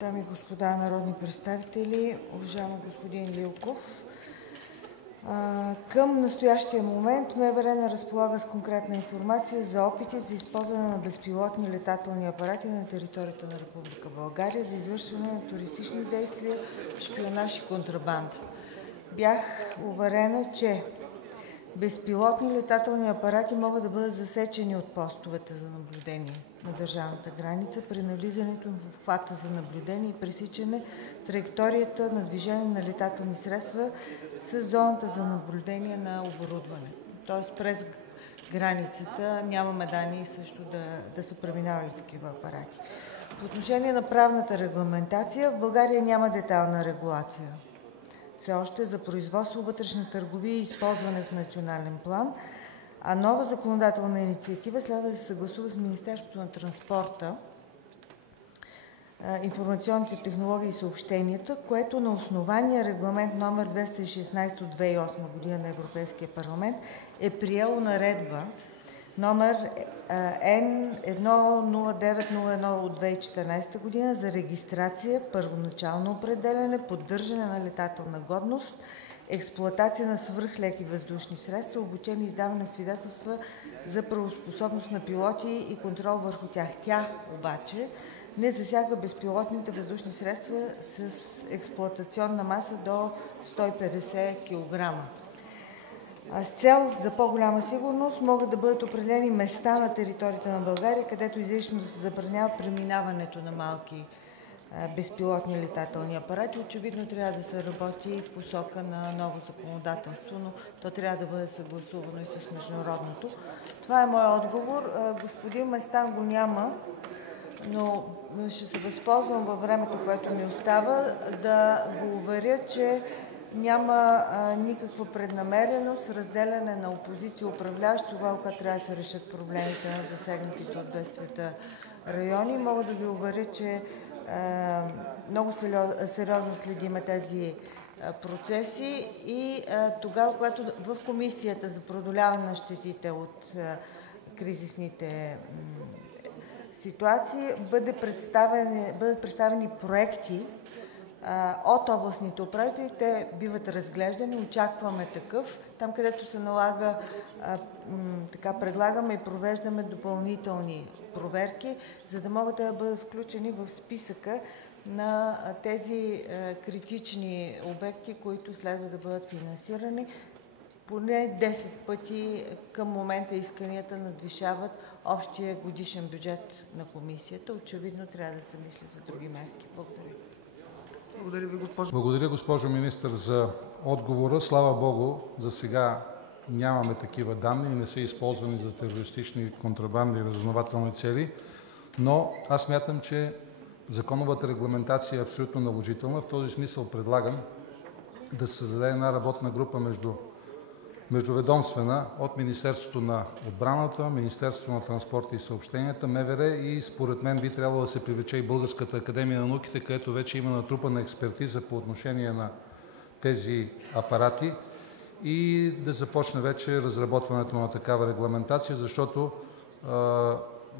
Дами и господа народни представители, уважаеми господин Лилков, към настоящия момент МВР не разполага с конкретна информация за опити за използване на безпилотни летателни апарати на територията на Република България за извършване на туристични действия, шпионаж и контрабанда. Бях уверена, че безпилотни летателни апарати могат да бъдат засечени от постовете за наблюдение на държавната граница при навлизането им в обхвата за наблюдение и пресичане траекторията на движение на летателни средства с зоната за наблюдение на оборудване. Тоест през границата нямаме данни също да са преминавали такива апарати. По отношение на правната регламентация, в България няма детайлна регулация все още за производство, вътрешна търговия и използване в национален план, а нова законодателна инициатива следва да се съгласува с Министерството на транспорта, информационните технологии и съобщенията, което на основание регламент номер 216 от 2008 година на Европейския парламент е приело наредба номер N100901 от 2014 година за регистрация, първоначално определяне, поддържане на летателна годност, експлоатация на свръхлеки въздушни средства, обучение и издаване на свидетелства за правоспособност на пилоти и контрол върху тях. Тя обаче не засяга безпилотните въздушни средства с експлоатационна маса до 150 кг. С цел за по-голяма сигурност могат да бъдат определени места на територията на България, където изрично да се забранява преминаването на малки безпилотни летателни апарати. Очевидно трябва да се работи в посока на ново законодателство, но то трябва да бъде съгласувано и с международното. Това е моят отговор. Господин Местан го няма, но ще се възползвам във времето, което ми остава, да го уверя, че няма никаква преднамереност, разделяне на опозиция и управляващи, това, когато трябва да се решат проблемите на засегнатите от бедствията райони. Мога да ви уверя, че много сериозно следиме тези процеси и тогава, когато в Комисията за преодоляване на щетите от кризисните ситуации бъдат представени проекти от областните управители, те биват разглеждани, очакваме такъв. Там, където се налага, предлагаме и провеждаме допълнителни проверки, за да могат да бъдат включени в списъка на тези критични обекти, които следва да бъдат финансирани. Поне 10 пъти към момента исканията надвишават общия годишен бюджет на комисията. Очевидно трябва да се мисли за други мерки. Благодаря. Благодаря, госпожо министър, за отговора. Слава Богу, засега нямаме такива данни и не са използвани за терористични, контрабандни и разузнавателни цели, но аз смятам, че законовата регламентация е абсолютно наложителна. В този смисъл предлагам да се създаде една работна група междуведомствена от Министерството на отбраната, Министерството на транспорта и съобщенията, МВР и според мен би трябвало да се привлече и Българската академия на науките, където вече има натрупана експертиза по отношение на тези апарати и да започне вече разработването на такава регламентация, защото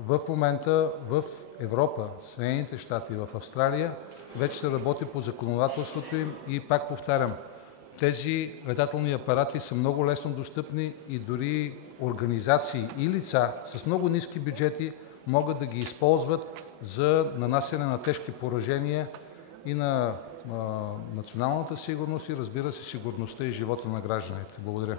в момента в Европа, в Съединените щати, в Австралия вече се работи по законодателството им и пак повтарям, тези летателни апарати са много лесно достъпни и дори организации и лица с много ниски бюджети могат да ги използват за нанасяне на тежки поражения и на националната сигурност и, разбира се, сигурността и живота на гражданите. Благодаря.